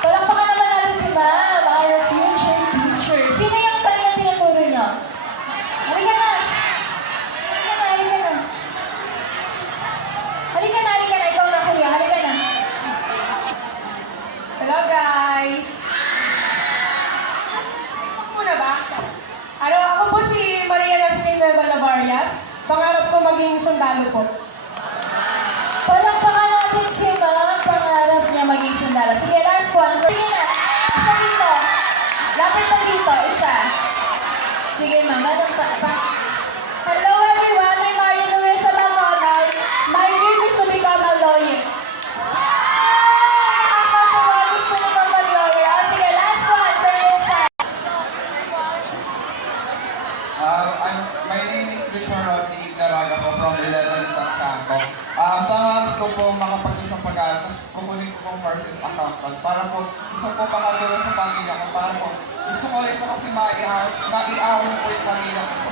Palakpakan naman natin si Ma'am, our future teacher. Sino yung kanina tinuturo niyo? Halika na. Halika na, halika na. Halika na, halika na. Ikaw na, kuya. Halika na. Hello guys! Tiktok muna ba? Ano, ako po si Maria Nasrin Nueva Lavarias. Pangarap ko maging sundalo po. Palakpakan natin si Ma'am. Pangarap niya maging sundalo. Sige, last one. Sige na. Isa dito. Lapit na dito. Isa. Sige, Ma'am. Anong pa? Hello everyone. I'm Maria Luisa Balonay. My dream is to become a lawyer. Nakakatawa. Gusto niyo ba mag-lawyer? Oh, sige, last one for this side. My name is Vishwan Rodney Iglaraga po from 11 sa Chanco. Pangarap ko po makapag-isang pag-aaral, tapos kukunin ko pong courses accountant para po gusto po makatulong sa pamilya ko, para po gusto ko rin po kasi maiahon po yung pamilya ko sa